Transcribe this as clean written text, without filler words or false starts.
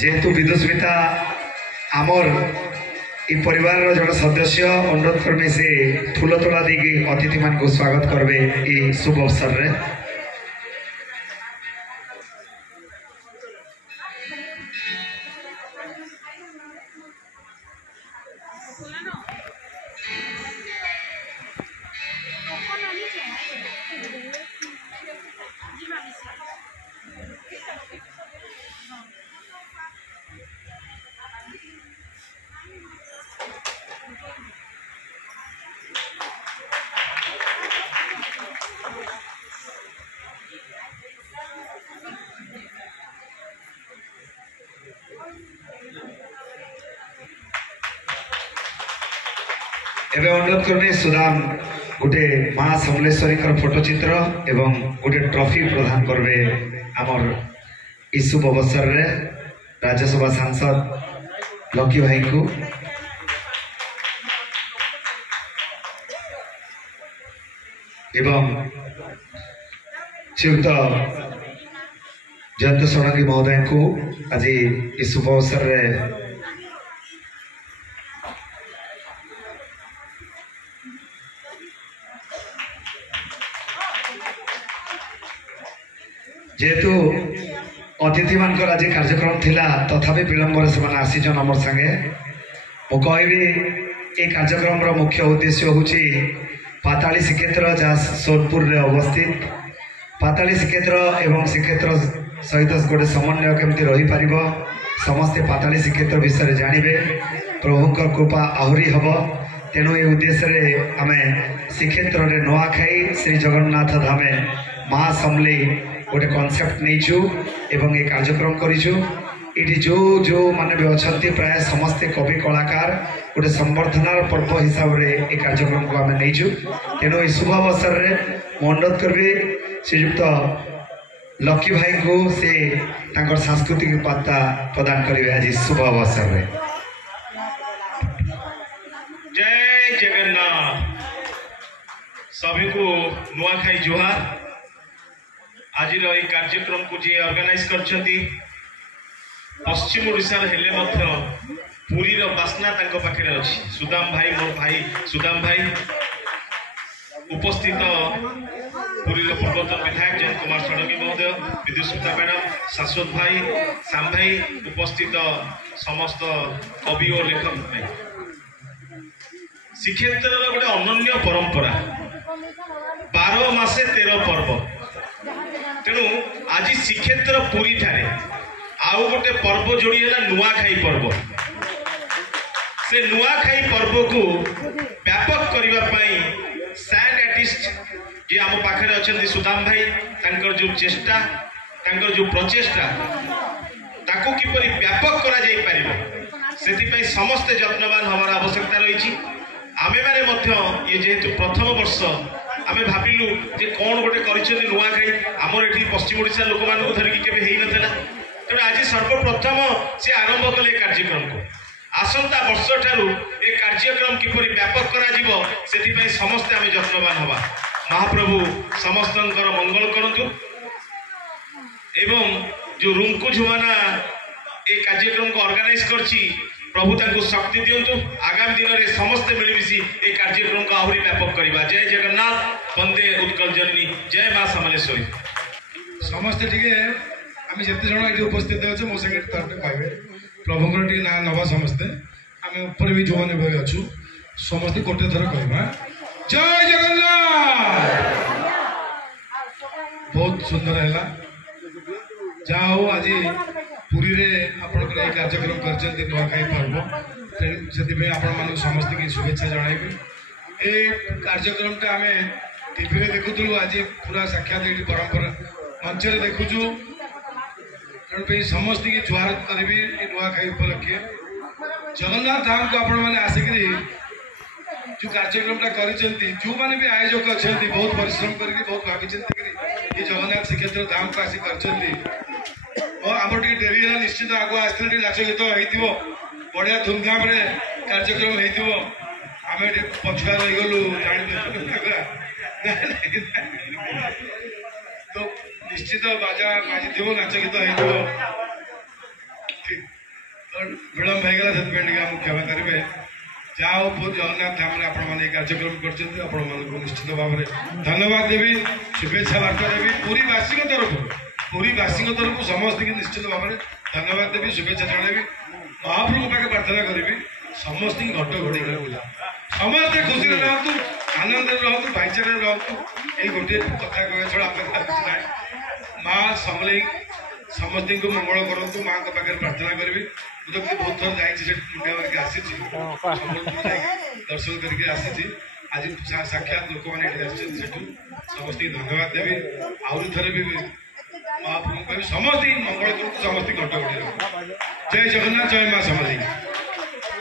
जेहेतु विदुस्मिता आमर इ परिवार जन सदस्य अनुरोध करमे से फूल तोड़ा देगी अतिथि मान को स्वागत करबे इ शुभ अवसर रे। एवं अनुरोध करबे सुदाम गोटे माँ समलेश्वरी फोटो चित्र एवं गोटे ट्रॉफी प्रदान करबे आमर इ शुभ अवसर रे राज्यसभा सांसद लकी भाई को। एवं श्रीयुक्त जयंत षडंगी महोदय को आज इ शुभ अवसर रे जेहेतु अतिथि मान आज कार्यक्रम थिला तथापि विलंबर से आसीचन आमर संगे मुझे ये कार्यक्रम मुख्य उद्देश्य हूँ पाताली श्रीक्षेत्र जहाँ सोनपुर रे अवस्थित पाताली श्रीक्षेत्र एवं श्रीक्षेत्र सहित गोटे समन्वय केमती रही पारिब समस्ते पाताली श्रीक्षेत्र विषय जानवे प्रभुंकर कृपा आहरी हम तेणु ये उद्देश्य आम श्रीक्षेत्र में नुआखाई श्री जगन्नाथ धामे माँ समले गोटे कॉन्सेप्ट नहींचु एवं ये कार्यक्रम करिछु। इटी जो जो माने भी अच्छी प्राय समस्ते कवि कलाकार गोटे संवर्धनार पर्व हिसाब से ये कार्यक्रम को आम नहींचु तेणु इस शुभ अवसर में अनुरोध करी श्रीयुक्त लकी भाई को से सांस्कृतिक वार्ता प्रदान करेंगे आज शुभ अवसर में। जय जगन्नाथ सभी को नुआखाई जुहार। आज कार्यक्रम को जी ऑर्गेनाइज करछंती पश्चिम ओडिशा हेले पुरी बास्ना पाखे अच्छी सुदाम भाई मोर भाई सुदाम भाई उपस्थित पुरी पूर्वतन विधायक जयंत कुमार षडंगी महोदय विदुस्मिता मैडम शाश्वत भाई श्याम भाई उपस्थित समस्त कवि और लेखक भाई श्रीक्षेत्र गोटे अनन्य परंपरा 12 मासे 13 पर्व तेणु आज श्रीक्षेत्र पुरी ठारे आउ गोटे पर्व जोड़ी है नुआखाई पर्व से नुआखाई पर्व को व्यापक करने सैंड आर्टिस्ट जे आम पाखे अच्छा सुदाम भाई तांकर जो चेष्टा तांकर जो प्रचेष्टा ताको किपरि व्यापक करा जाई परिबो सेति समस्ते जत्नवान हमारा आवश्यकता रही। आमे माने मध्य ये जेहेतु प्रथम वर्ष आमे भाविलु जे कौन गोटे कर नुआखाई आमर ये पश्चिम ओडिशा लोक मान धरिकी केबे हेई नथिला तेणु आज सर्वप्रथम से आरंभ कले कार्यक्रम को आसंता वर्ष ठारू ए कार्यक्रम किपरि व्यापक करा जिवो सेति समस्ते आमे जत्नवान हवा। महाप्रभु समस्तंकर मंगल करंतु एवं जो रुंकु झुमाना ए कार्यक्रम को ऑर्गेनाइज करछि प्रभु ताकू शक्ति दिंतु आगामी दिन में समस्ते मिलमिशी ए कार्यक्रम को आहरी व्यापक करवा। जय जगन्नाथ वंदे उत्कल जननी जय माँ समलेश्वरी। समस्ते टिके आम जिते जन ये उपस्थित अच्छे मो संगे कहे प्रभुंर टे ना नवा समस्ते आम ऊपर भी जो मैंने भी अच्छु समस्ते गोटे थर कहवा जय जगन्नाथ। बहुत सुंदर है जहा हो आज पुरी रे आपनकर ये कार्यक्रम करछन्ती नुआखाई पर्व से आपण समस्त की शुभेच्छा जणाइबे। ए कार्यक्रमटा आम टीवी रे देखुलु आज पूरा साक्षात ये परंपरा मंच रे देखुचु तेणु समस्त की जुआर करी नुआखाई उपलक्षे जगन्नाथ धाम को आपण मैंने आसिक जो कार्यक्रमटा कर जो मैंने भी आयोजक अच्छा बहुत परिश्रम करके बहुत भावी चिंता ये जगन्नाथ श्रीक्षेत्र धाम को आसिक कर आम डेरी है निश्चित आगु आसते नाच गीत हो बढ़िया धूमधाम रे कार्यक्रम होम पछुआ रहीगलु तो निश्चित बाजा बाजी नाच गीत हो विलम्ब होगा से क्षमा करेंगे जहाँ हो पुरी जगन्नाथ धाम में आपण मैंने कार्यक्रम कर निश्चित भाव में धन्यवाद देवी शुभेच्छा वार्ता देवी पुरीवासी तरफ समस्त की निश्चित भाव में धन्यवाद देवी शुभेच्छा जनइबी महाप्रभु पाखे प्रार्थना करी समस्त घट घोड़ी पूजा समस्ते खुशी रहतु आनंद रहतु भाईचारे रहतु ये गोटे कथा कह छड़ा माँ समलेई समस्त को मंगल करूँ माँ के पाखे प्रार्थना करी मुझे बहुत थर जाइए मुंडिया मारिक आसी दर्शन करके आसी आज साक्षात लोक मैंने समस्त धन्यवाद देवी आहरी थे भी महाप्रभु समस्त मंगल करूँ समस्त घट घोड़ी जय जगन्नाथ जय माँ समलेई।